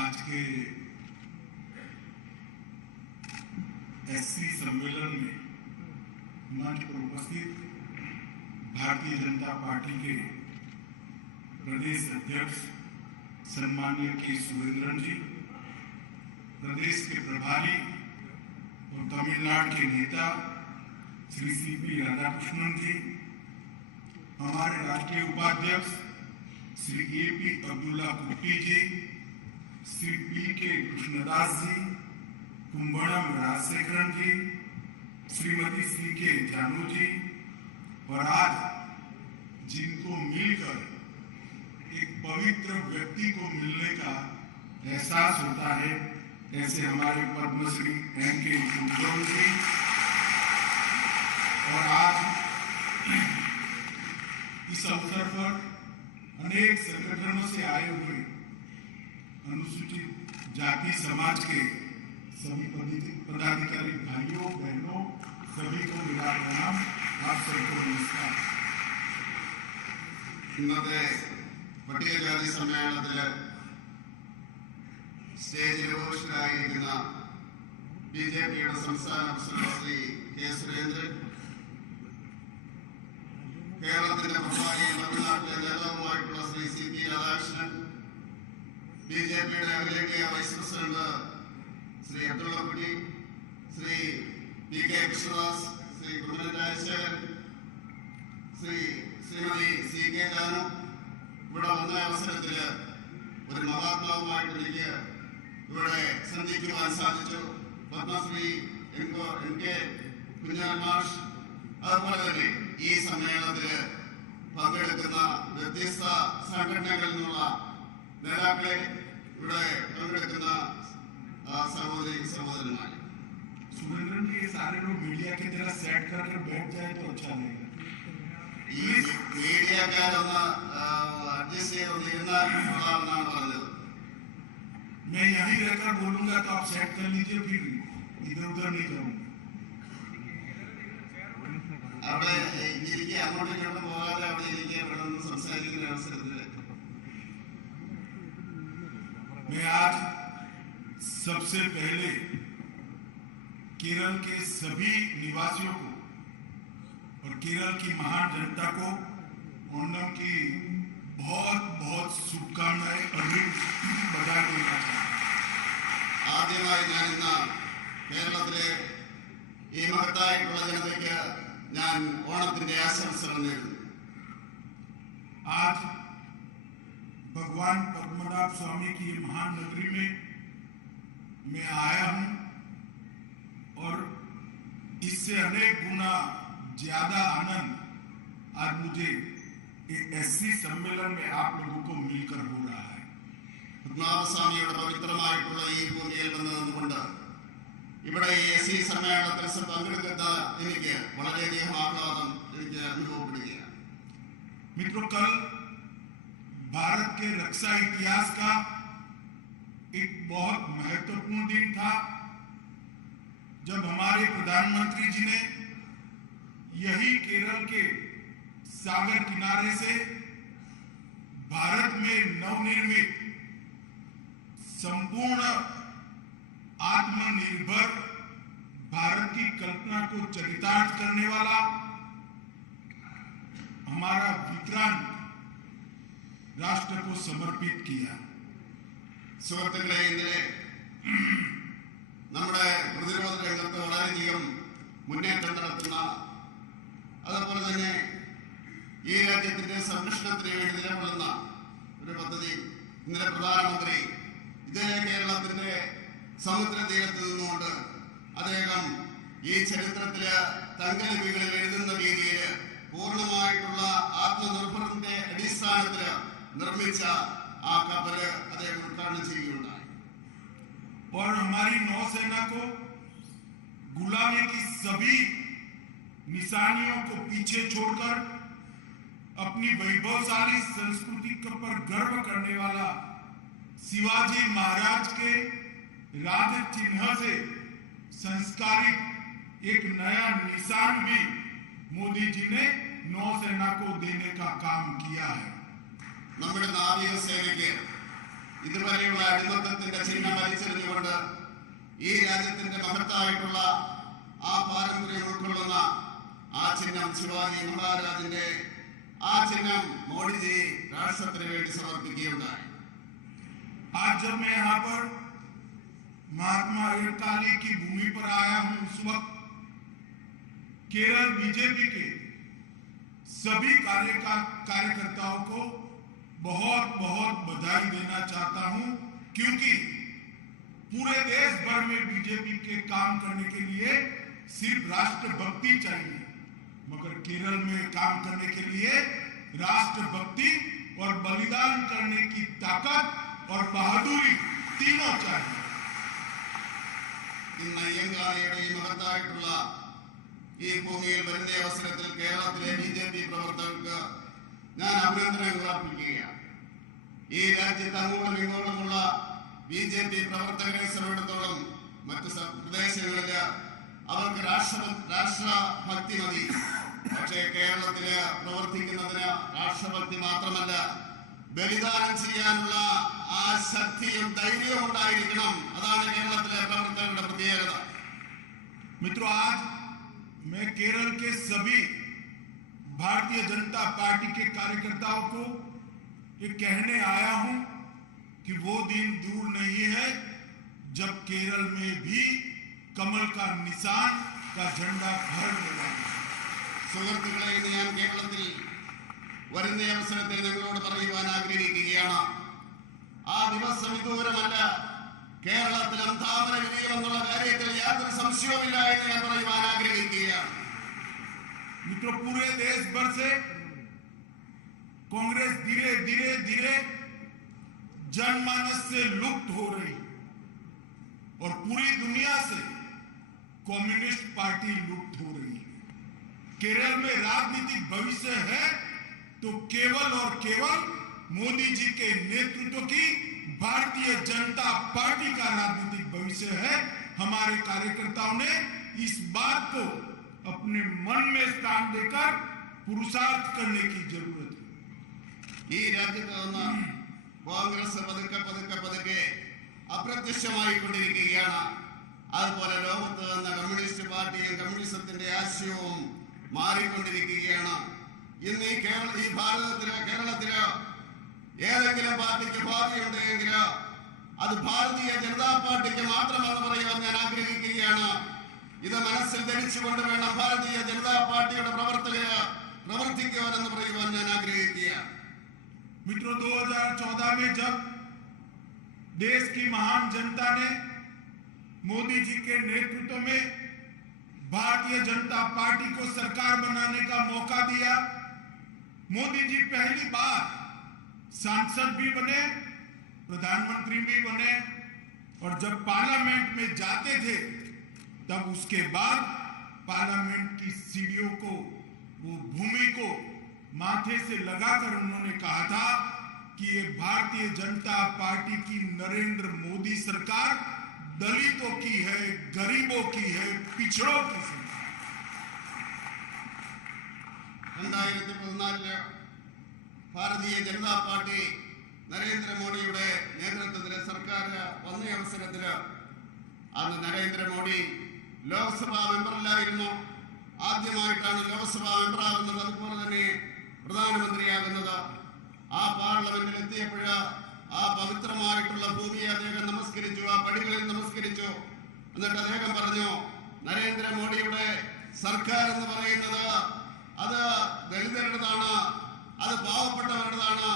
आज के एससी सम्मेलन में मंच पर उपस्थित भारतीय जनता पार्टी के प्रदेश अध्यक्ष सम्माननीय के सुरेंद्रन जी, प्रदेश के प्रभारी और तमिलनाडु के नेता श्री सीपी राधाकृष्णन जी, हमारे राष्ट्रीय उपाध्यक्ष श्री एपी अब्दुल्ला कुट्टी जी, श्री पी के कृष्णदास जी, कुंभणम राजशेखरन जी, श्रीमती सी के जानू जी, और आज जिनको मिलकर एक पवित्र व्यक्ति को मिलने का एहसास होता है, ऐसे हमारे पद्मश्री एम के कुलकर्णी जी, और आज इस अवसर पर अनेक संगठनों से आए हुए अनुसूचित जाति समाज के सभी पदाधिकारी भाइयों बहनों सभी को मेरा प्रणाम। आप सबको नमस्कार। ഇന്നത്തെ പട്ടികജാതി സമ്മേളനത്തില് സ്റ്റേജിൽ ഉപവിഷ്ടരായിരിക്കുന്ന ബിജെപിയുടെ സംസ്ഥാന പ്രസിഡന്റ് ശ്രീ കെ സുരേന്ദ്രൻ, കേരളത്തിന്റെ പ്രഭാരിയും തമിഴ്നാട്ടിലെ നേതാവുമായിട്ടുള്ള ശ്രീ സി പി രാധാകൃഷ്ണൻ, ബിജെപിയുടെ അഖിലേന്ത്യാ വൈസ് പ്രസിഡന്റ് ശ്രീ അബ്ദുള്ള കുട്ടി, Shri P K Krishnadas, Shri Kummanam Rajasekharan, Shrimati C K Janu, ഇവിടെ വന്ന അവസരത്തില് ഒരു മഹാത്മാവുമായിട്ട് എനിക്ക് ഇവിടെ സന്ധിക്കുവാൻ സാധിച്ചു. പത്മശ്രീ എൻ കെ കുഞ്ഞാൻ മാഷ്, അതുപോലെ തന്നെ ഈ സമ്മേളനത്തില് പങ്കെടുക്കുന്ന വ്യത്യസ്ത സംഘടനകളിൽ നിന്നുള്ള നേതാക്കളെ, ഇവിടെ പങ്കെടുക്കുന്ന സഹോദരി സഹോദരന്മാർ। सुरेंद्रन जी, ये सारे लोग मीडिया की तरह सेट कर बैठ जाए तो अच्छा लगेगा। മീഡിയക്കാരൊന്ന് അഡ്ജസ്റ്റ് ചെയ്തൊന്നിരുന്നാലും കൊള്ളാമെന്നാണ് പറഞ്ഞത്। मैं यहीं रहकर बोलूंगा तो आप सेट कर लीजिए, फिर इधर उधर नहीं करूंगा। അവിടെ ഇരിക്കുക, അങ്ങോട്ടും ഇങ്ങോട്ടും പോകാതെ അവിടെ ഇരിക്കുക, ഇവിടെ നിന്ന് സംസാരിക്കുന്ന അവസരത്തില് मैं आज सबसे पहले केरल के सभी निवासियों को और केरल की महान जनता को ओणम की बहुत बहुत शुभकामनाएं और बधाई देना चाहता हूं। ആദ്യമായി ഞാൻ ഇന്ന് കേരളത്തിലെ ഈ മഹത്തായിട്ടുള്ള ജനതയ്ക്ക് ഞാൻ ഓണത്തിന്റെ ആശംസകൾ നേരുന്നു। आज भगवान पद्मनाभ स्वामी की महान नगरी में मैं आया हूं और इससे अनेक गुना ज्यादा आनंद आज मुझे एससी सम्मेलन में आप लोगों को मिलकर हो रहा है। പത്മനാഭസ്വാമിയുടെ പവിത്രമായിട്ടുള്ള ഈ ഭൂമിയിൽ വന്നതുകൊണ്ട് ഇവിടെ ഈ എസ് സി സമ്മേളനത്തിൽ പങ്കെടുക്കുന്ന എനിക്ക് വളരെയധികം ആഹ്ലാദം എനിക്ക് അനുഭവപ്പെടുകയാണ്। मित्रों, कल भारत के रक्षा इतिहास का एक बहुत महत्वपूर्ण दिन था, जब हमारे प्रधानमंत्री जी ने यही केरल के सागर किनारे से भारत में नवनिर्मित संपूर्ण आत्मनिर्भर भारत की कल्पना को चरितार्थ करने वाला हमारा विक्रांत राष्ट्र को समर्पित किया। സുഹൃത്തുക്കളെ, ഇന്നലെ നമ്മുടെ പ്രതിരോധ രംഗത്ത് വളരെയധികം മുന്നേറ്റം നടത്തുന്ന, അതുപോലെ തന്നെ ഈ രാജ്യത്തിന്റെ സംരക്ഷണത്തിന് വേണ്ടി നിലകൊള്ളുന്ന ഒരു പദ്ധതി ഇന്നലെ പ്രധാനമന്ത്രി ഇതേ കേരളത്തിന്റെ സമുദ്ര തീരത്ത് നിന്നുകൊണ്ട് അദ്ദേഹം ഈ ചരിത്രത്തില് തങ്കലിപികളിൽ എഴുതുന്ന രീതിയിൽ പൂർണ്ണമായിട്ടുള്ള ആത്മനിർഭരത്തിന്റെ അടിസ്ഥാനത്തില് നിർമ്മിച്ച ആ കപ്പല് അദ്ദേഹം ഉദ്ഘാടനം ചെയ്യുകയുണ്ടായി। और हमारी नौसेना को गुलामी की सभी निशानियों को पीछे छोड़कर अपनी वैभवशाली संस्कृति पर गर्व करने वाला शिवाजी महाराज के राज चिन्ह से संस्कारित एक नया निशान भी मोदी जी ने नौसेना को देने का काम किया है। നമ്മുടെ നാവിക സേനയ്ക്ക് ഇതുവരെയുള്ള അടിമത്തത്തിന്റെ ചിഹ്നം വലിച്ചെറിഞ്ഞുകൊണ്ട് ഈ രാജ്യത്തിന്റെ മഹത്തായിട്ടുള്ള ആ പാരമ്പര്യം ഉൾക്കൊള്ളുന്ന ആ ചിഹ്നം ശിവാജി മഹാരാജിന്റെ ആ ചിഹ്നം മോഡിജി രാഷ്ട്രത്തിന് വേണ്ടി സമർപ്പിക്കുകയുണ്ടായി. आज जब मैं यहाँ पर महात्मा अय्यंगार की भूमि पर आया हूं, उस वक्त केरल बीजेपी के सभी कार्यकर्ताओं को बहुत बहुत बधाई देना चाहता हूं, क्योंकि पूरे देश भर में बीजेपी के काम करने के लिए सिर्फ राष्ट्रभक्ति चाहिए, मगर केरल में काम करने के लिए राष्ट्रभक्ति और बलिदान करने की ताकत और बहादुरी तीनों चाहिए. ഇന്ന് അയ്യങ്കാളിയുടെ ഈ മഹത്തായിട്ടുള്ള ഈ ഭൂമിയിൽ വരുന്ന അവസരത്തിൽ കേരളത്തിലെ BJP പ്രവർത്തകർക്ക് ഞാൻ അഭിനന്ദനങ്ങൾ അർപ്പിക്കുകയാണ്. ഈ രാജ്യത്ത് അങ്ങോട്ടും ഇങ്ങോട്ടുമുള്ള BJP പ്രവർത്തകരെ സംബന്ധിച്ചിടത്തോളം മറ്റ് പ്രദേശങ്ങളിൽ അവർക്ക് രാഷ്ട്രഭക്തി മതി. പക്ഷേ കേരളത്തില് പ്രവർത്തിക്കുന്നതിന് രാഷ്ട്രഭക്തി മാത്രമല്ല, ബലിദാനം ചെയ്യാനുള്ള ആ ശക്തിയും ധൈര്യവും ഉണ്ടായിരിക്കണം. അതാണ് കേരളത്തിലെ പ്രവർത്തകരുടെ പ്രത്യേകത. मित्रों, आज मैं केरल के सभी भारतीय जनता पार्टी के कार्यकर्ताओं को ये कहने आया हूं कि वो दिन दूर नहीं है जब केरल में भी कमल का निशान का झंडा फहरने वाला है. സുഹൃത്തുക്കളെ, ഇന്ന് ഞാൻ കേരളത്തിൽ വരുന്ന അവസരത്തിൽ നിങ്ങളോട് പറയുവാൻ ആഗ്രഹിക്കുകയാണ്, ആ ദിവസം വിദൂരമല്ല. കേരളത്തിലും താമര വിരിയുമെന്നുള്ള കാര്യത്തിൽ യാതൊരു സംശയവുമില്ല എന്ന് ഞാൻ പറയുവാൻ ആഗ്രഹിക്കുകയാണ്. मित्रों, पूरे देश भर से कांग्रेस धीरे धीरे धीरे जनमानस से लुप्त हो रही और पूरी दुनिया से कम्युनिस्ट पार्टी लुप्त हो रही है. केरल में राजनीतिक भविष्य है तो केवल और केवल मोदी जी के नेतृत्व की भारतीय जनता पार्टी का राजनीतिक भविष्य है. हमारे कार्यकर्ताओं ने इस बात को अपने मन में स्थान देकर पुरुषार्थ करने की जरूरत है. ഈ രാജ്യത്ത് നിന്ന് കോൺഗ്രസ് പതുക്കെ പതുക്കെ പതുക്കെ അപ്രത്യക്ഷമായിക്കൊണ്ടിരിക്കുകയാണ്. അതുപോലെ ലോകത്ത് നിന്ന് കമ്മ്യൂണിസ്റ്റ് പാർട്ടിയും കമ്മ്യൂണിസത്തിന്റെ ആശയവും മാറിക്കൊണ്ടിരിക്കുകയാണ്. ഇന്ന് ഈ ഭാരതത്തിലോ കേരളത്തിലോ ഏതെങ്കിലും പാർട്ടിക്ക് ഭാവിയുണ്ടെങ്കിൽ അത് ഭാരതീയ ജനതാ പാർട്ടിക്ക് മാത്രമെന്ന് പറയാൻ ഞാൻ ആഗ്രഹിക്കുകയാണ്. ഇത് മനസ്സിൽ ധരിച്ചുകൊണ്ട് വേണം ഭാരതീയ ജനതാ പാർട്ടിയുടെ പ്രവർത്തകര് പ്രവർത്തിക്കുവാനെന്ന് പറയുവാൻ ഞാൻ ആഗ്രഹിക്കുകയാണ്. मित्रों, 2014 में जब देश की महान जनता ने मोदी जी के नेतृत्व में भारतीय जनता पार्टी को सरकार बनाने का मौका दिया, मोदी जी पहली बार सांसद भी बने, प्रधानमंत्री भी बने, और जब पार्लियामेंट में जाते थे तब उसके बाद पार्लियामेंट की सीढ़ियों को, वो भूमि को माथे से लगाकर उन्होंने कहा था कि ये भारतीय जनता पार्टी की नरेंद्र मोदी सरकार दलितों की है, गरीबों की है, पिछड़ों की सरकार. 2014 ഭാരതീയ ജനതാ പാർട്ടി നരേന്ദ്രമോദിയുടെ നേതൃത്വത്തിലെ സർക്കാർ വന്ന അവസരത്തില് അന്ന് നരേന്ദ്രമോദി ലോക്സഭാ മെമ്പറല്ലായിരുന്നു. ആദ്യമായിട്ടാണ് ലോക്സഭാ മെമ്പറാകുന്നത്, അതുപോലെ തന്നെ പ്രധാനമന്ത്രിയാകുന്നത്. ആ പാർലമെന്റിൽ എത്തിയപ്പോൾ ആ പവിത്രമായിട്ടുള്ള ഭൂമിയെ അദ്ദേഹം നമസ്കരിച്ചു, ആ പടികളിൽ നമസ്കരിച്ചു. എന്നിട്ട് അദ്ദേഹം പറഞ്ഞു, നരേന്ദ്രമോദിയുടെ സർക്കാർ എന്ന് പറയുന്നത് അത് ദളിതരുടേതാണ്, അത് പാവപ്പെട്ടവരുടേതാണ്,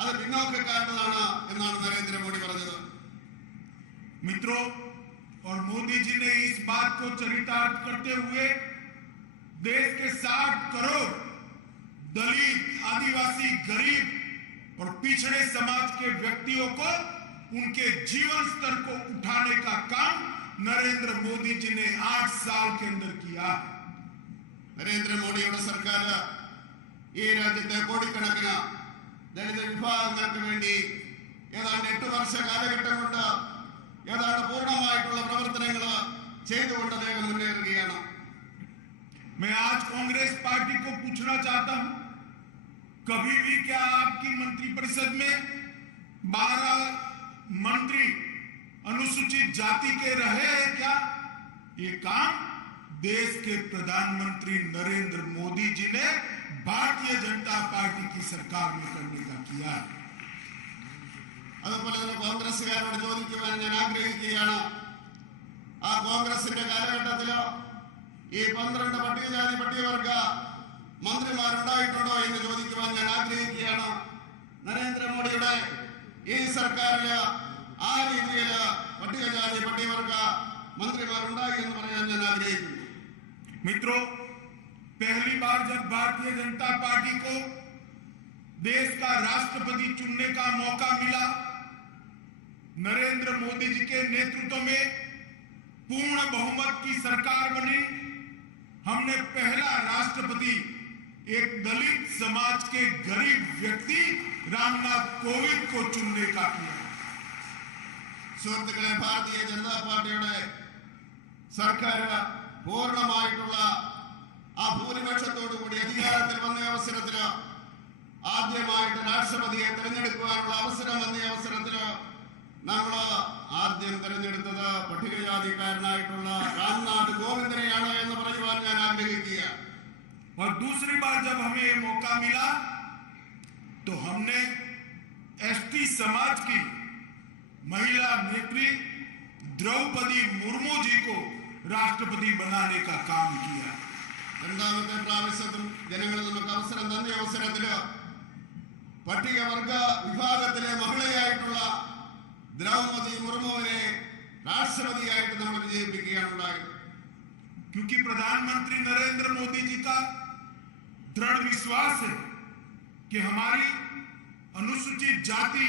അത് പിന്നോക്കക്കാരുടേതാണ് എന്നാണ് നരേന്ദ്രമോദി പറഞ്ഞത്. मित्रों, और मोदी जी ने इस बात को चरितार्थ करते हुए देश के 60 करोड़ दलित, आदिवासी, गरीब और पिछड़े समाज के व्यक्तियों को उनके जीवन स्तर को उठाने का काम नरेंद्र मोदी जी ने 8 साल के अंदर किया. നരേന്ദ്രമോദിയുടെ സർക്കാർ ഈ രാജ്യത്തെ കോടിക്കണക്കിന് ദളിത് വിഭാഗങ്ങൾക്ക് വേണ്ടി ഏതാണ്ട് 8 വർഷ കാലഘട്ടം കൊണ്ട് ഏതാണ്ട് പൂർണ്ണമായിട്ടുള്ള പ്രവർത്തനങ്ങൾ ചെയ്തുകൊണ്ട് അദ്ദേഹം മുന്നേറുകയാണ്. मैं आज कांग्रेस पार्टी को पूछना चाहता हूं, कभी भी क्या आपकी मंत्रिपरिषद में 12 मंत्री अनुसूचित जाति के रहे हैं क्या? ये काम देश के प्रधानमंत्री नरेंद्र मोदी जी ने भारतीय जनता पार्टी की सरकार में करने का किया है। അതുപോലെ തന്നെ കോൺഗ്രസ്സുകാരോട് ചോദിക്കുവാൻ ഞാൻ ആഗ്രഹിക്കുകയാണ്, ആ കോൺഗ്രസിന്റെ കാലഘട്ടത്തിലോ ഈ 12 പട്ടികജാതി പട്ടികവർഗ മന്ത്രിമാരുണ്ടായിട്ടുണ്ടോ എന്ന് ചോദിക്കുവാൻ ഞാൻ ആഗ്രഹിക്കുകയാണ്. നരേന്ദ്രമോദിയുടെ ഈ സർക്കാരില് ആ രീതിയിൽ പട്ടികജാതി പട്ടികവർഗ मंत्रीमार मित्रों, पहली बार जब भारतीय जनता पार्टी को देश का राष्ट्रपति चुनने का मौका मिला, नरेंद्र मोदी जी के नेतृत्व में पूर्ण बहुमत की सरकार बनी। हमने पहला राष्ट्रपति एक दलित समाज के गरीब व्यक्ति रामनाथ कोविंद को चुनने का किया। സുഹൃത്തുക്കളെ, ഭാരതീയ ജനതാ പാർട്ടിയുടെ സർക്കാർ പൂർണ്ണമായിട്ടുള്ള ആ ഭൂരിപക്ഷത്തോടുകൂടി അധികാരത്തിൽ വന്ന അവസരത്തിൽ ആദ്യമായിട്ട് രാഷ്ട്രപതിയെ തെരഞ്ഞെടുക്കുവാനുള്ള അവസരം വന്ന അവസരത്തിൽ നമ്മൾ ആദ്യം തെരഞ്ഞെടുത്തത് പട്ടികജാതിക്കാരനായിട്ടുള്ള രാംനാഥ് കോവിന്ദിനെയാണ് എന്ന് പറയുവാൻ ഞാൻ ആഗ്രഹിക്കുക. और दूसरी बार जब हमें ये मौका मिला तो हमने एसटी समाज की महिला नेत्री द्रौपदी मुर्मू जी को राष्ट्रपति बनाने का काम किया. രണ്ടാമത്തെ പ്രാവശ്യത്തും ജനങ്ങൾ നമുക്ക് അവസരം തന്ന അവസരത്തില് പട്ടികവർഗ വിഭാഗത്തിലെ മഹിളയായിട്ടുള്ള द्रौपदी मुर्मुവിനെ राष्ट्रपतिയായിട്ട് നമ്മൾ വിജയിപ്പിക്കുകയാണ് ഉണ്ടായത്. क्योंकि प्रधानमंत्री नरेंद्र मोदी जी का दृढ़ विश्वास है कि हमारी अनुसूचित जाति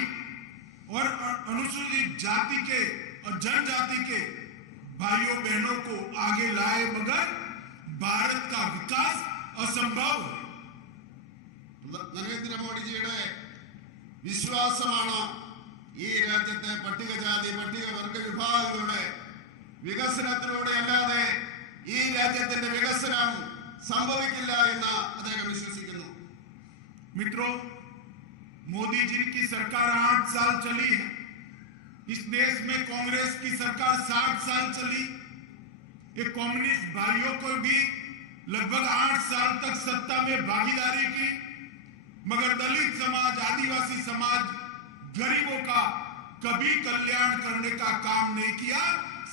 और अनुसूचित जाति के और जनजाति के भाइयों बहनों को आगे लाए बगैर भारत का विकास असंभव है. नरेंद्र मोदी जीയുടെ വിശ്വാസമാണ് ഈ രാജ്യത്തെ പട്ടികജാതി പട്ടികവർഗ വിഭാഗങ്ങളുടെ വികസനത്തിലൂടെ അല്ലാതെ ഈ രാജ്യത്തിന്റെ വികസനം സംഭവിക്കില്ല എന്ന് അദ്ദേഹം വിശ്വസിക്കുന്നു. मित्रों, मोदी जी की सरकार 8 साल चली है. इस देश में कांग्रेस की सरकार 60 साल चली. ये कम्युनिस्ट भाइयों को भी लगभग 8 साल तक सत्ता में भागीदारी की, मगर दलित समाज, आदिवासी समाज, गरीबों का कभी कल्याण करने का काम नहीं किया,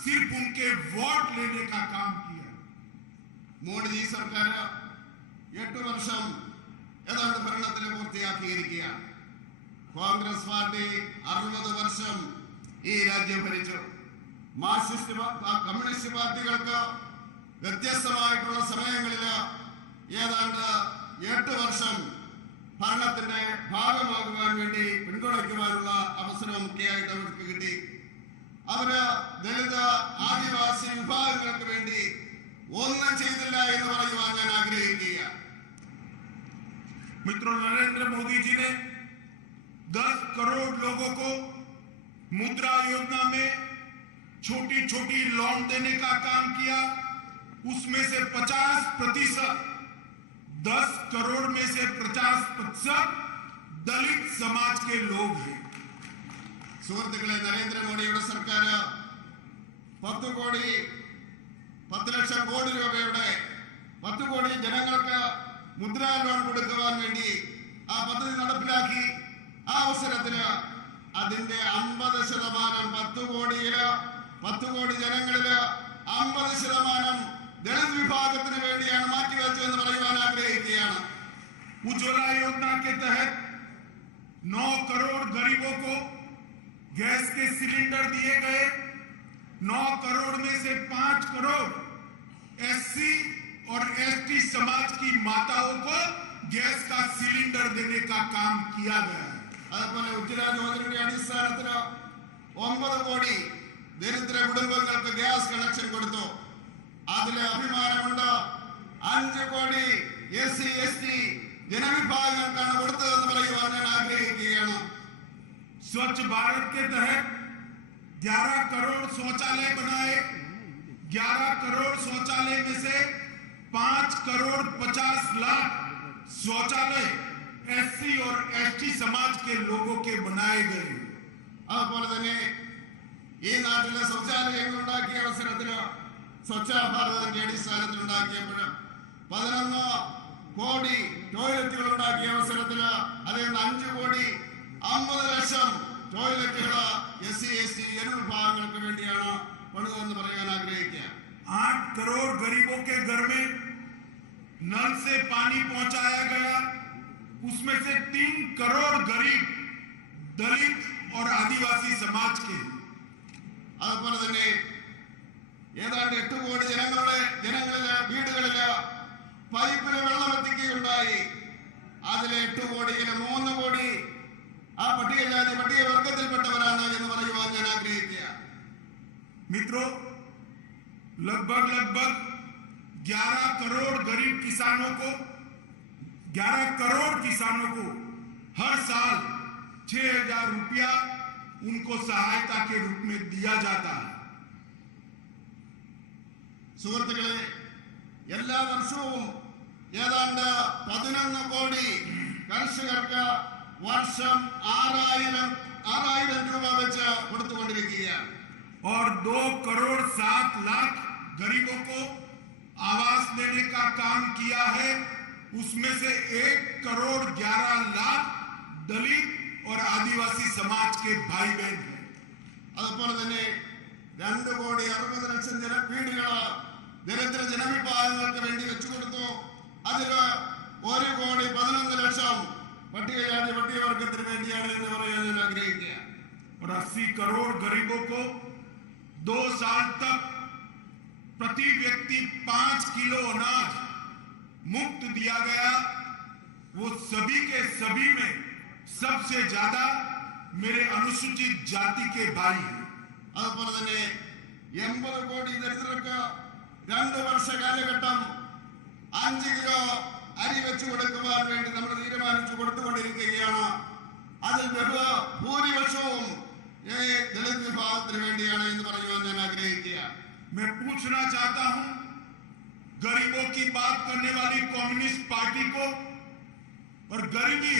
सिर्फ उनके वोट लेने का काम किया. മോഡി സർക്കാർ 8 വർഷം ഏതാണ്ട് ഭരണത്തിൽ പൂർത്തിയാക്കിയിരിക്കുകയാണ്. കോൺഗ്രസ് പാർട്ടി 60 വർഷം ഈ രാജ്യം ഭരിച്ചു. മാർക്സിസ്റ്റ് കമ്മ്യൂണിസ്റ്റ് പാർട്ടികൾക്ക് വ്യത്യസ്തമായിട്ടുള്ള സമയങ്ങളിൽ ഏതാണ്ട് 8 വർഷം ഭരണത്തിന്റെ ഭാഗമാകുവാൻ വേണ്ടി പിന്തുണയ്ക്കുവാനുള്ള അവസരം മുഖ്യമായിട്ട് അവർക്ക് കിട്ടി. അവര് ദളിത് ആദിവാസി വിഭാഗങ്ങൾക്ക് വേണ്ടി ഒന്നും ചെയ്തില്ല എന്ന് പറയുവാൻ ഞാൻ ആഗ്രഹിക്കുക. मित्रों, नरेंद्र मोदी जी ने 10 करोड़ लोगों को मुद्रा योजना में छोटी छोटी लोन देने का काम किया. उसमें से 50%, 10 करोड़ में से 50% दलित समाज के लोग हैं. സുഹൃത്തുക്കളെ, നരേന്ദ്രമോദിയുടെ സർക്കാർ 10 ലക്ഷം കോടി രൂപയുടെ 10 കോടി ജനങ്ങൾക്ക് മുദ്രാ ലോൺ കൊടുക്കുവാൻ വേണ്ടി ആ പദ്ധതി നടപ്പിലാക്കി. ആ അവസരത്തില് അതിന്റെ 50%, 10 കോടി ജനങ്ങളില് 50% ദളിത് വിഭാഗത്തിന് വേണ്ടിയാണ് മാറ്റിവെച്ചു എന്ന് പറയുവാൻ ആഗ്രഹിക്കുകയാണ്. उज्ज्वला योजना के तहत 9 करोड़ गरीबों को गैस के सिलेंडर दिए गए. 9 करोड़ में से 5 करोड़ एससी और एसटी समाज की माताओं को गैस का सिलेंडर देने का काम किया गया है. അതുപോലെ ഉജ്ജ്വല യോജനയുടെ അടിസ്ഥാനത്തിൽ 9 കോടി ദരിദ്ര കുടുംബങ്ങൾക്ക് ഗ്യാസ് കണക്ഷൻ കൊടുത്തു. അതിലെ അഭിമാനമുണ്ട്. 5 കോടി SC ST ജനവിഭാഗങ്ങൾക്കാണ് കൊടുത്തതെന്ന് പറയുവാൻ ഞാൻ ആഗ്രഹിക്കുകയാണ്. स्वच्छ भारत के तहत 11 करोड़ शौचालय बनाए. 11 करोड़ शौचालय में से 5 करोड़ 50 लाख शौचालय SC और ST समाज के लोगों के बनाए गए. അതുപോലെ തന്നെ ഈ നാട്ടിലെ ശൗചാലയങ്ങൾ ഉണ്ടാക്കിയ അവസരത്തില് സ്വച്ഛ ഭാരതിന്റെ അടിസ്ഥാനത്തിൽ ഉണ്ടാക്കിയപ്പോൾ 11 കോടി ടോയ്ലറ്റുകൾ ഉണ്ടാക്കിയ അവസരത്തില് അതിൽ നിന്ന് 5 കോടി 50 ലക്ഷം ടോയ്ലറ്റുകൾ SC ST ജനവിഭാഗങ്ങൾക്ക് വേണ്ടിയാണ് പണിതെന്ന് പറയാൻ ആഗ്രഹിക്കുക. 8 करोड़ गरीबों के घर में नल से पानी पहुंचाया गया. उसमें से 3 करोड़ गरीब दलित और आदिवासी समाज के. അതുപോലെ തന്നെ ഏതാണ്ട് 8 കോടി ജനങ്ങളിലെ വീടുകളില് പൈപ്പിന് വെള്ളം എത്തിക്കുകയുണ്ടായി. അതിലെ 8 കോടിയില് 3 കോടി ആ പട്ടികവർഗത്തിൽപ്പെട്ടവരാണ് എന്ന് പറയുവാൻ ഞാൻ ആഗ്രഹിക്കുക. मित्रों, लगभग 11 करोड़ गरीब किसानों को 11 करोड़ किसानों को हर साल 6,000 रुपया उनको सहायता के रूप में दिया जाता है. സുഹൃത്തുക്കളെ, എല്ലാ വർഷവും ഏതാണ്ട് 11 കോടി കർഷകർക്ക് വർഷം 6,000 രൂപ വെച്ച് കൊടുത്തുകൊണ്ടിരിക്കുകയാണ്. और 2 करोड़ 7 लाख गरीबों को आवास देने का काम किया है. उसमें से 1 करोड़ 11 लाख दलित और आदिवासी समाज के भाई बहन हैं. അതുപോലെ തന്നെ 2 കോടി 60 ലക്ഷം വീടുകള് ദരിദ്ര ജനവിഭാഗങ്ങൾക്ക് വേണ്ടി വെച്ചു കൊടുത്തു. അതില് 1 കോടി 11 ലക്ഷം പട്ടികജാതി പട്ടികവർഗത്തിന് വേണ്ടിയാണ് എന്ന് പറയാൻ ഞാൻ ആഗ്രഹിക്കുക. और 80 करोड़ गरीबों को 2 साल तक प्रति व्यक्ति 5 किलो अनाज मुफ्त दिया गया. वो सभी के सभी में सबसे ज्यादा मेरे अनुसूचित जाति के भाई हैं. അതുപോലെ തന്നെ 80 കോടി ദരിദ്രർക്ക് 2 വർഷ കാലഘട്ടം 5 കിലോ അരി വെച്ചു കൊടുക്കുവാൻ വേണ്ടി നമ്മൾ തീരുമാനിച്ചു കൊടുത്തുകൊണ്ടിരിക്കുകയാണ്. അതിൽ ഭൂരിപക്ഷവും ദളിത് വിഭാഗത്തിന് വേണ്ടിയാണ് എന്ന് പറയുവാൻ ഞാൻ ആഗ്രഹിക്കുക. मैं पूछना चाहता हूं गरीबों की बात करने वाली कम्युनिस्ट पार्टी को और गरीबी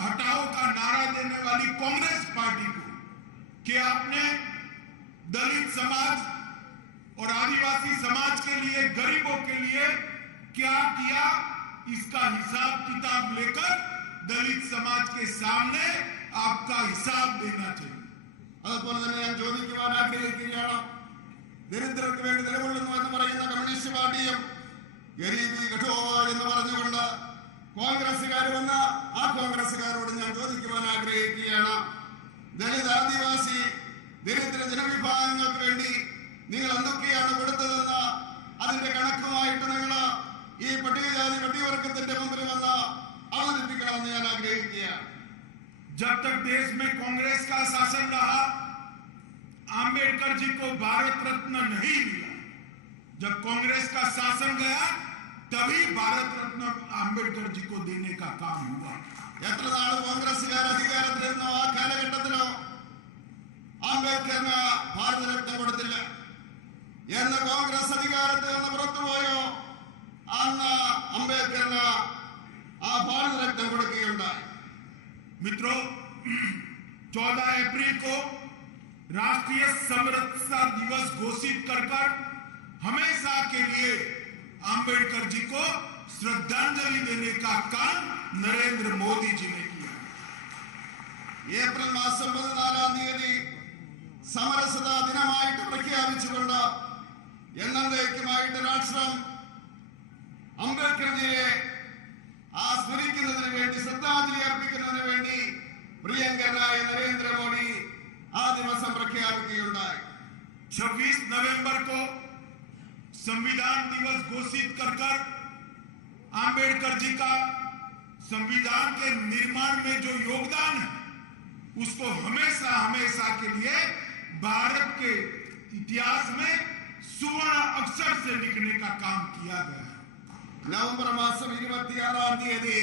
हटाओ का नारा देने वाली कांग्रेस पार्टी को कि आपने दलित समाज और आदिवासी समाज के लिए, गरीबों के लिए क्या किया, इसका हिसाब किताब लेकर दलित समाज के सामने आपका हिसाब देना चाहिए. അതുപോലെ തന്നെ ഞാൻ ചോദിക്കുവാൻ ആഗ്രഹിക്കുകയാണ്, ദരിദ്രർക്ക് വേണ്ടി നിലകൊള്ളുന്നു എന്ന് പറയുന്ന കമ്മ്യൂണിസ്റ്റ് പാർട്ടിയും ഗരീബി ഘടോ എന്ന് പറഞ്ഞുകൊണ്ട് കോൺഗ്രസുകാർ വന്ന ആ കോൺഗ്രസുകാരോട് ഞാൻ ചോദിക്കുവാൻ ആഗ്രഹിക്കുകയാണ്, ദളിത് ആദിവാസി ദരിദ്ര ജനവിഭാഗങ്ങൾക്ക് വേണ്ടി നിങ്ങൾ എന്തൊക്കെയാണ് കൊടുത്തതെന്ന് അതിന്റെ കണക്കുമായിട്ട് നിങ്ങൾ ഈ പട്ടികജാതി പട്ടികവർഗത്തിന്റെ മുമ്പിൽ വന്ന് അവതരിപ്പിക്കണമെന്ന് ഞാൻ ആഗ്രഹിക്കുകയാണ്. जब तक देश में कांग्रेस का शासन रहा, आंबेडकर जी को भारत रत्न नहीं मिला. जब कांग्रेस का शासन गया तभी भारत रत्न आंबेडकर जी को देने का काम हुआ. എത്ര നാൾ കോൺഗ്രസുകാർ അധികാരത്തിലിരുന്നോ ആ കാലഘട്ടത്തിലോ അംബേദ്കറിന് ഭാരതരത്നം കൊടുത്തില്ല. എന്ന് കോൺഗ്രസ് അധികാരത്തിൽ നിന്ന് പുറത്തുപോയോ അന്ന് അംബേദ്കറിന് ആ ഭാരതരത്നം കൊടുക്കുകയുണ്ടായി. मित्रों, 14 अप्रैल को राष्ट्रीय समरसता दिवस घोषित कर हमेशा के लिए आंबेडकर जी को श्रद्धांजलि देने का काम नरेंद्र मोदी जी ने किया. ഏപ്രിൽ മാസം 14-ാം തീയതി സമരസതാ ദിനമായിട്ട് പ്രഖ്യാപിച്ചുകൊണ്ട് എന്നേക്കുമായിട്ട് രാഷ്ട്രം അംബേദ്കർജിയെ സ്മരിക്കുന്നതിന് വേണ്ടി, ശ്രദ്ധാഞ്ജലി അർപ്പിക്കുന്നതിന് വേണ്ടി പ്രിയങ്കരനായ നരേന്ദ്രമോദി ആ ദിവസം പ്രഖ്യാപിക്കുകയുണ്ടായി. 26 नवंबर को संविधान दिवस घोषित कर आंबेडकर जी का संविधान के निर्माण में जो योगदान है उसको हमेशा हमेशा के लिए भारत के इतिहास में सुवर्ण अक्षर से लिखने का काम किया गया. നവംബർ മാസം 26-ാം തീയതി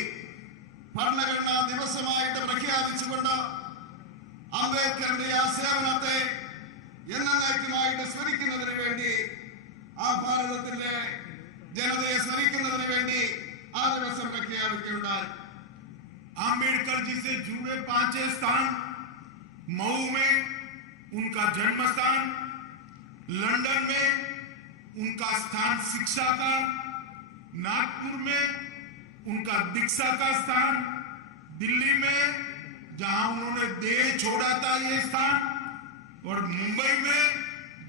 ഭരണഘടനാ ദിവസമായിട്ട് പ്രഖ്യാപിച്ചുകൊണ്ട് അംബേദ്കറിന്റെ ആ സേവനത്തെ എന്നേക്കുമായിട്ട് സ്മരിക്കുന്നതിന് വേണ്ടി, ആ ഭാരതത്തിന്റെ जनता स्मरिക്കുന്നതിന് വേണ്ടി ആ ദിവസം പ്രഖ്യാപിക്കുകയുണ്ടായി. आम्बेडकर जी से जुड़े 5 स्थान मऊ में उनका जन्म स्थान, लंदन में उनका स्थान शिक्षा का, नागपुर में उनका दीक्षा का स्थान, दिल्ली में जहां उन्होंने देह छोड़ा था ये स्थान, और मुंबई में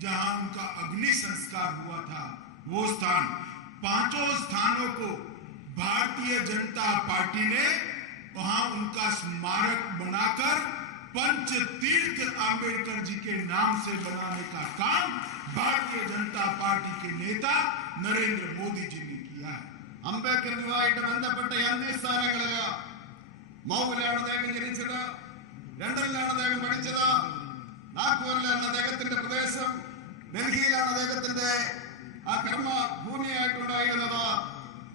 जहां उनका अग्नि संस्कार हुआ था वो स्थान। पांचों स्थानों को भारतीय जनता पार्टी ने वहां उनका स्मारक बनाकर पंच तीर्थ आंबेडकर जी के नाम से बनाने का काम भारतीय जनता पार्टी के नेता नरेंद्र मोदी जी ने किया है। അംബേദ്കറുമായിട്ട് ബന്ധപ്പെട്ട അഞ്ച് സ്ഥാനങ്ങളില് മൗവിലാണ് അദ്ദേഹം ജനിച്ചത്, ലണ്ടനിലാണ് അദ്ദേഹം പഠിച്ചത്, നാഗ്പൂരിലാണ് അദ്ദേഹത്തിന്റെ പ്രദേശം, ഡൽഹിയിലാണ് അദ്ദേഹത്തിന്റെ ആ കർമ്മ ഭൂമിയായിട്ടുണ്ടായിരുന്നത്,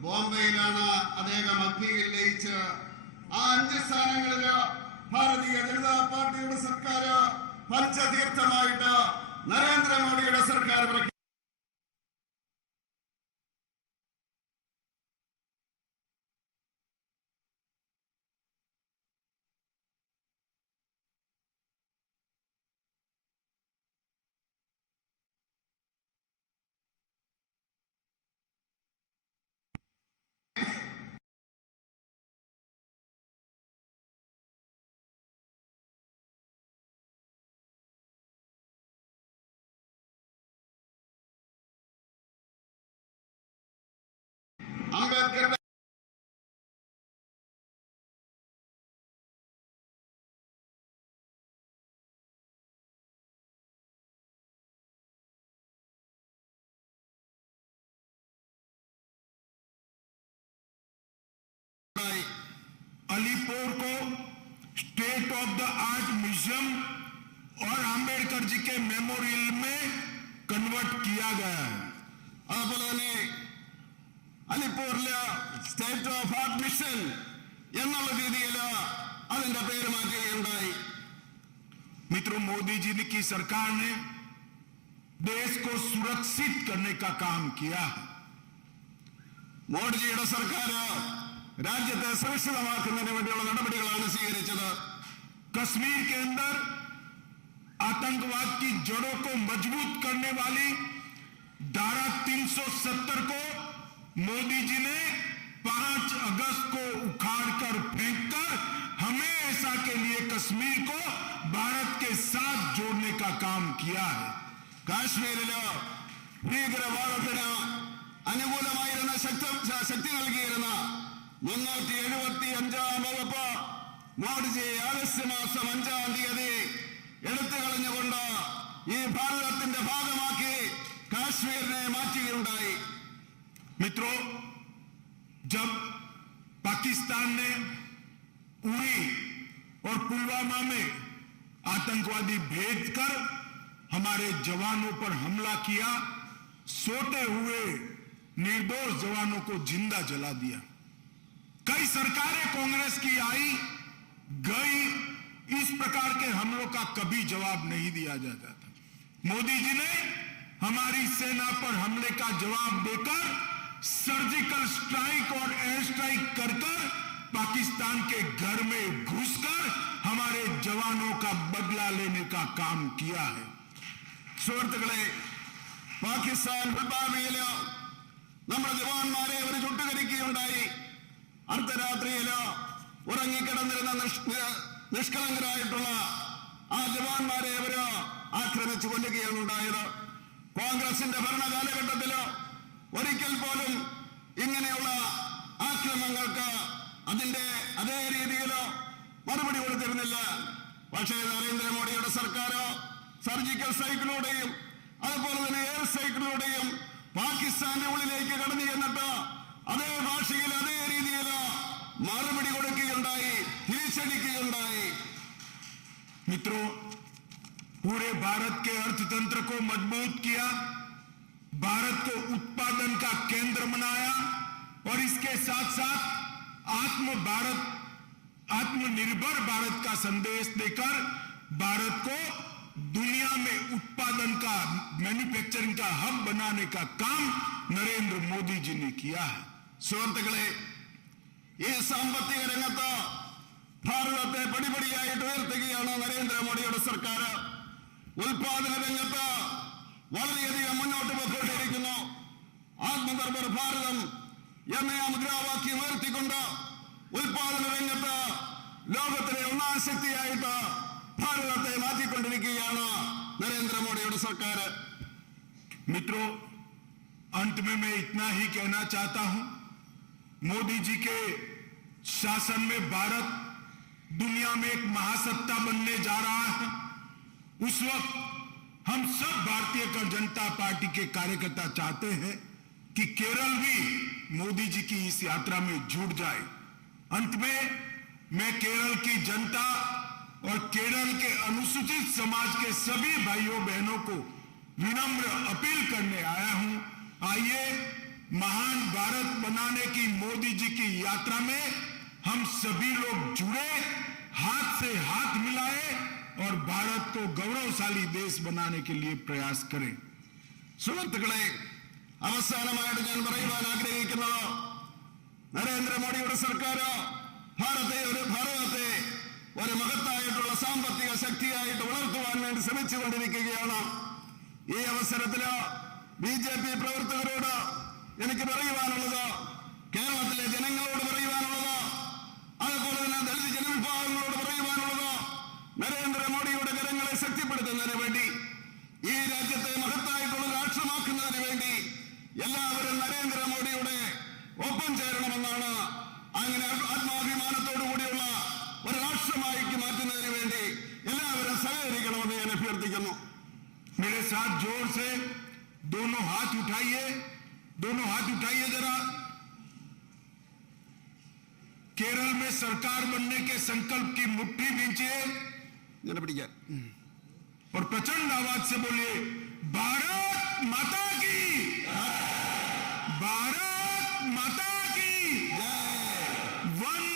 ബോംബെയിലാണ് അദ്ദേഹം അഗ്നിയിൽ ലയിച്ച് ആ അഞ്ച് സ്ഥാനങ്ങളില് ഭാരതീയ ജനതാ പാർട്ടിയുടെ സർക്കാർ പഞ്ചതീർത്ഥമായിട്ട് നരേന്ദ്രമോദിയുടെ സർക്കാർ अम्बेडकर अलीपुर को state of the art museum और अंबेडकर जी के मेमोरियल में कन्वर्ट किया गया है। അതുപോലെ അലിപ്പൂരിലെ സ്റ്റേറ്റ് ഓഫ് ആർട്ട് മിഷൻ എന്നുള്ള രീതിയിൽ അതിന്റെ പേര് മാറ്റുകയുണ്ടായി. मित्रों, मोदी जी की सरकार ने देश को सुरक्षित करने का काम किया है। മോഡിജിയുടെ സർക്കാർ രാജ്യത്തെ സുരക്ഷിതമാക്കുന്നതിന് വേണ്ടിയുള്ള നടപടികളാണ് സ്വീകരിച്ചത്. कश्मीर के अंदर आतंकवाद की जड़ों को मजबूत करने वाली धारा 370 को मोदी जी ने 5 अगस्त को उखाड़कर फेंककर हमेशा के लिए कश्मीर को भारत के साथ जोड़ने का काम किया है। കാശ്മീരില് ഭീകരവാദത്തിന് അനുകൂലമായിരുന്ന ശക്തി നൽകിയിരുന്ന 375 വകുപ്പ് മോഡിജി ആഗസ്റ്റ് മാസം 5 തീയതി എടുത്തു കളഞ്ഞുകൊണ്ട് ഈ ഭാരതത്തിന്റെ ഭാഗമാക്കി കാശ്മീരിനെ മാറ്റുകയുണ്ടായി. मित्रों, जब पाकिस्तान ने उरी और पुलवामा में आतंकवादी भेजकर हमारे जवानों पर हमला किया, सोते हुए निर्दोष जवानों को जिंदा जला दिया। कई सरकारें कांग्रेस की आई गई, इस प्रकार के हमलों का कभी जवाब नहीं दिया जाता था। मोदी जी ने हमारी सेना पर हमले का जवाब देकर सर्जिकल स्ट्राइक और एयर स्ट्राइक कर पाकिस्तान के घर में घुसकर हमारे जवानों का बदला लेने का काम किया है। സുഹൃത്തുക്കളെ, പാകിസ്ഥാൻ ഫുൽബാമിയില് നമ്മുടെ ജവാന്മാരെ അവർ ചുട്ടുകരിക്കുകയുണ്ടായി. അർദ്ധരാത്രിയില് ഉറങ്ങിക്കിടന്നിരുന്ന നിഷ്കളങ്കരായിട്ടുള്ള ആ ജവാന്മാരെ അവര് ആക്രമിച്ചു കൊല്ലുകയാണ് ഉണ്ടായത്. കോൺഗ്രസിന്റെ ഭരണകാലഘട്ടത്തില് ഒരിക്കൽ പോലും ഇങ്ങനെയുള്ള ആക്രമണങ്ങൾക്ക് അതിന്റെ അതേ രീതിയിൽ മറുപടി കൊടുത്തിരുന്നില്ല. പക്ഷേ നരേന്ദ്രമോദിയുടെ സർക്കാർ സർജിക്കൽ സ്ട്രൈക്കിലൂടെയും അതുപോലെ തന്നെ എയർ സ്ട്രൈക്കിലൂടെയും പാകിസ്ഥാന്റെ ഉള്ളിലേക്ക് കടന്നു ചെന്നിട്ട് അതേ ഭാഷയിൽ അതേ രീതിയിൽ മറുപടി കൊടുക്കുകയുണ്ടായി, തിരിച്ചടിക്കുകയുണ്ടായി. मित्रों, पूरे भारत के अर्थतंत्र को मजबूत किया, भारत को उत्पादन का केंद्र बनाया और इसके साथ साथ आत्मनिर्भर भारत का संदेश देकर भारत को दुनिया में उत्पादन का, मैन्युफैक्चरिंग का हब बनाने का काम नरेंद्र मोदी जी ने किया है। സുഹൃത്തുക്കളെ, ഈ സാമ്പത്തിക രംഗത്ത് ഭാരതത്തെ പടിപടിയായിട്ട് ഉയർത്തുകയാണ് നരേന്ദ്രമോദിയുടെ സർക്കാർ. ഉൽപാദന രംഗത്ത് വളരെയധികം മുന്നോട്ട് പോയിക്കൊണ്ടിരിക്കുന്നു. ആത്മനിർഭർ ഭാരതം എന്ന ആ മുദ്രാവാക്യം ഉയർത്തിക്കൊണ്ട് ഉൽപാദന രംഗത്ത് ലോകത്തിലെ ഒന്നാം ശക്തിയായിട്ട് ഭാരതത്തെ മാറ്റിക്കൊണ്ടിരിക്കുകയാണ് നരേന്ദ്രമോദിയുടെ സർക്കാർ. मित्रों, अंत में मैं इतना ही कहना चाहता हूं, मोदी जी के शासन में भारत दुनिया में एक महासत्ता बनने जा रहा है. उस वक्त हम सब भारतीय जनता पार्टी के कार्यकर्ता चाहते हैं कि केरल भी मोदी जी की इस यात्रा में जुड़ जाए. अंत में मैं केरल की जनता और केरल के अनुसूचित समाज के सभी भाइयों बहनों को विनम्र अपील करने आया हूं. आइए महान भारत बनाने की मोदी जी की यात्रा में हम सभी लोग जुड़े, हाथ से हाथ मिलाए और भारत को गौरवशाली देश बनाने के लिए प्रयास करें. സുഹൃത്തുക്കളെ, അവസാനമായിട്ട് ഞാൻ പറയുവാൻ ആഗ്രഹിക്കുന്നത്, നരേന്ദ്രമോദിയുടെ സർക്കാർ ഭാരതത്തെ ഒരു മഹത്തായിട്ടുള്ള സാമ്പത്തിക ശക്തിയായിട്ട് വളർത്തുവാൻ വേണ്ടി ശ്രമിച്ചുകൊണ്ടിരിക്കുകയാണ്. ഈ അവസരത്തില് BJP പ്രവർത്തകരോട് എനിക്ക് പറയുവാനുള്ളത്, കേരളത്തിലെ ജനങ്ങളോട് പറയുവാനുള്ളത്, അതുപോലെ തന്നെ ദളിത് ജനവിഭാഗങ്ങളോട് പറയുവാനുള്ളത്, നരേന്ദ്രമോദിയുടെ കരങ്ങളെ ശക്തിപ്പെടുത്തുന്നതിന് വേണ്ടി, ഈ രാജ്യത്തെ മഹത്തായിട്ടുള്ള രാഷ്ട്രമാക്കുന്നതിന് വേണ്ടി എല്ലാവരും നരേന്ദ്രമോദിയുടെ ഒപ്പം ചേരണമെന്നാണ്. അങ്ങനെ ആത്മാഭിമാനത്തോടു കൂടിയുള്ള ഒരു രാഷ്ട്രമാക്കി മാറ്റുന്നതിന് വേണ്ടി എല്ലാവരും സഹകരിക്കണമെന്ന് ഞാൻ അഭ്യർത്ഥിക്കുന്നു. मेरे साथ जोर से दोनों हाथ उठाइए जरा. केरल में सरकार बनने के संकल्प की मुट्ठी भींचिए और प्रचंड आवाज से बोलिए, भारत माता की, भारत माता की जय, वंदे